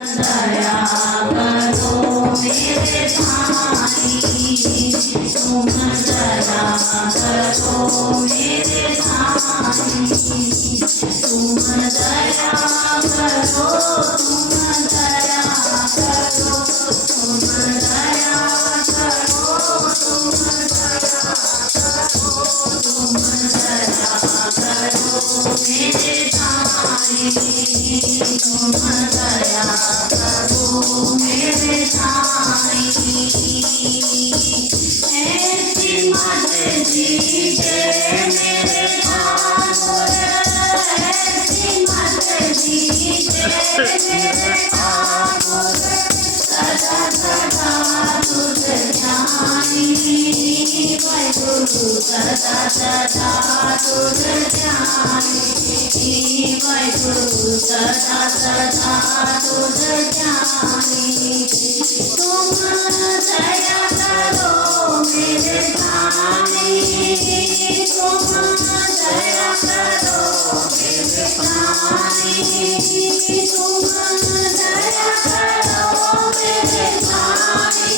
दया करो मेरे साईं, तुम दया करो मेरे साईं, तुम दया करो, तुम दया करो, तुम दया करो, तुम दया करो, तुम दया करो मेरे साईं, तुम दया करो मेरे साईं। ऐसी मत दीजिए मेरे ठाकुर, ऐसी मत दीजिए मेरे ठाकुर, सदा सदा तुझ ध्यानी वाहिगुरु, सदा सदा तुझ ध्यानी वाहिगुरु, सदा सदा तुझ ध्यानी। तुम दया करो मेरे स्वामी, तुम दया करो मेरे स्वामी, तुम दया करो मेरे स्वामी,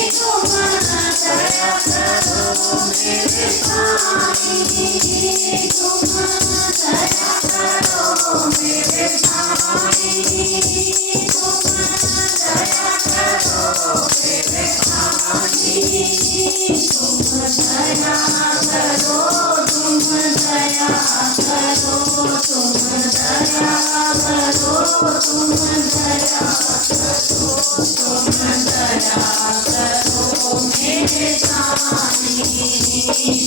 तुम दया करो मेरे स्वामी, तुम दया करो मेरे स्वामी, तुम दया करो मेरे स्वामी, तुम दया करो, तुम दया करो, तुम दया करो, तुम दया करो, तुम दया करो मेरे स्वामी,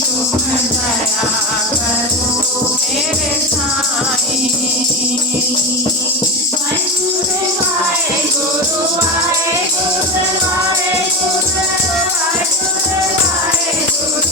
तुम दया करो मेरे स्वामी। वाहिगुरु वाहिगुरु वाहिगुरु वाहिगुरु वाहिगुरु